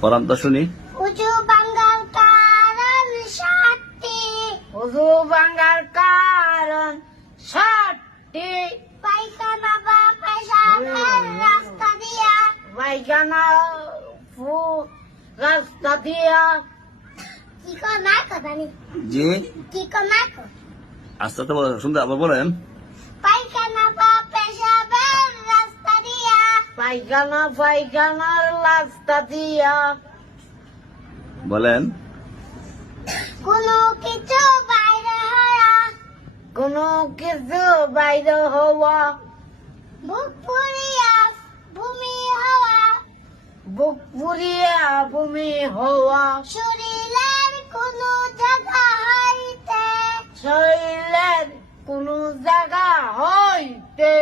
পড়ান তো শুনি। উজু ভাঙ্গার কারণ সাতটি। উজু ভাঙ্গার কারণ সাতটি। পায়খানা বা পেশাবের রাস্তা দিয়া। পায়খানা রাস্তা দিয়া। কি কো না কো জানি। জি কি কো না কো। আস্তে আস্তে শুনতে আবার বলেন। পায়খানা বা পেশাবের রাস্তা দিয়া। পায়খানার রাস্তা দিয়া। বলেন। কোনো কিছু বাইরে হওয়া। কোনো কিছু বাইরে হওয়া। বুক ফুরিয়া ভূমি হওয়া। বুক ফুরিয়া ভূমি হওয়া। শরীরের কোনো জায়গা হইতে। শরীরের কোনো জায়গা হইতে।